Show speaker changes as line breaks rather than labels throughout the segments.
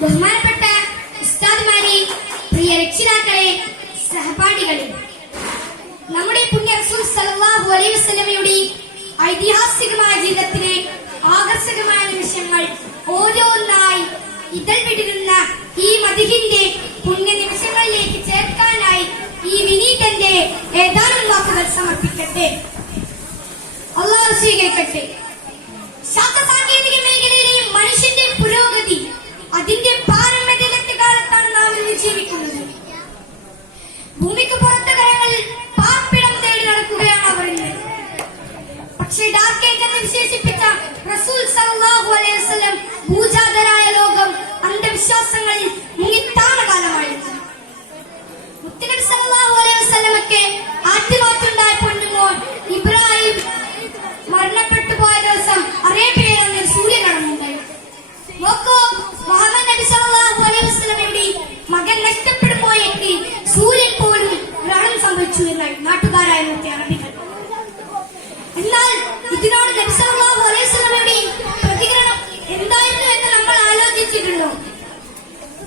ബഹുമാനപ്പെട്ട ഉസ്താദ്മാരെ പ്രിയ രക്ഷിതാക്കളെ സഹപാഠികളെ നമ്മുടെ പുണ്യ റസൂൽ സല്ലല്ലാഹു അലൈഹി വസല്ലമയുടെ ഐതിഹാസികമായ ജീവിതത്തിലെ ആകർഷകമായ നിമിഷങ്ങൾ ഓരോന്നായി ഇതൾ ഈ മതിഹിന്റെ പുണ്യ നിമിഷങ്ങളിലേക്ക് ചേർക്കാനായി ഈ വിനീതന്റെ ഏതാനും വാക്കുകൾ സമർപ്പിക്കട്ടെ. അള്ളാഹു സ്വീകരിക്കട്ടെ. ഭൂമിക്ക് പുറത്തെ കരങ്ങളിൽ പാർപ്പിടം തേടി നടക്കുകയാണ് അവർ പക്ഷേ ഡാർക്ക് ഏജ് വിശേഷിപ്പിച്ച റസൂൽ സല്ലല്ലാഹു അലൈഹി വസല്ലം ഭൂജാതരായ ലോകം അന്ധവിശ്വാസങ്ങളിൽ മുങ്ങിത്താണ കാലമായിരുന്നു. മുത്തുനബി മുത്തെ അറബികൾ എന്നാൽ ഇതിനോട് നബി സല്ലല്ലാഹു അലൈഹി വസല്ലമയുടെ പ്രതികരണം എന്തായിരുന്നു എന്ന് നമ്മൾ ആലോചിച്ചിട്ടുണ്ടോ?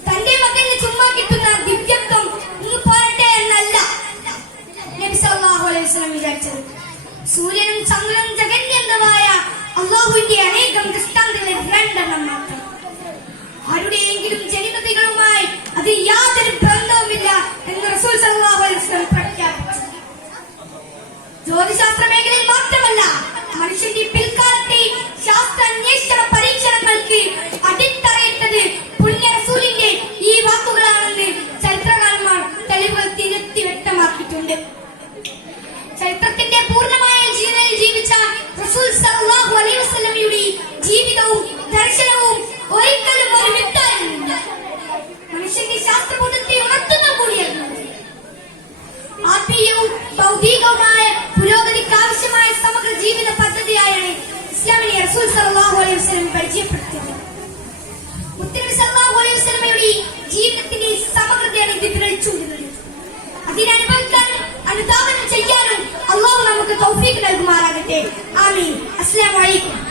തന്റെ മകന് ചുമ്മാ കിട്ടുന്ന ദിവ്യത്വം ഇന്ന് പോരട്ടെ എന്നല്ല നബി സല്ലല്ലാഹു അലൈഹി വസല്ലം വിചാരിച്ചത്. സൂര്യനും ചന്ദ്രനും ജഗന്യന്തമായ അള്ളാഹുവിന്റെ അനേകം ദൃഷ്ടാന്തങ്ങളിൽ രണ്ടെണ്ണം മാത്രം. ആരുടെയെങ്കിലും വ്യക്തമാക്കിയിട്ടുണ്ട് ചരിത്രത്തിന്റെ പൂർണമായ ജീവനിൽ ജീവിച്ച റസൂൽ സല്ലല്ലാഹു അലൈഹി വസല്ലമയുടെ ജീവിതവും ദർശനവും ഒരിക്കലും ഒരു മനുഷ്യന്റെ ശാസ്ത്രബോധത്തെ ഉണർത്തുന്ന കൂടിയായിരുന്നു ആത്മീയവും ഭൗതികവുമായ പുരോഗതിക്ക് ആവശ്യമായ സമഗ്ര ജീവിത പദ്ധതിയായാണ് ഇസ്ലാമിനെ റസൂൽ സല്ലല്ലാഹു അലൈഹി വസല്ലം പരിചയപ്പെടുത്തിയത്. മുത്തനബി സല്ലല്ലാഹു അലൈഹി വസല്ലമയുടെ ജീവിതത്തിന്റെ സമഗ്രതയാണ് ഇത് വിരളിച്ചുകൊണ്ടിരുന്നത് അതിനനുഭവിക്കാനും അനുധാവനം ചെയ്യാനും അള്ളാഹു നമുക്ക് തൗഫീഖ് നൽകുമാറാകട്ടെ. ആമീൻ. അസ്സലാമു അലൈക്കും.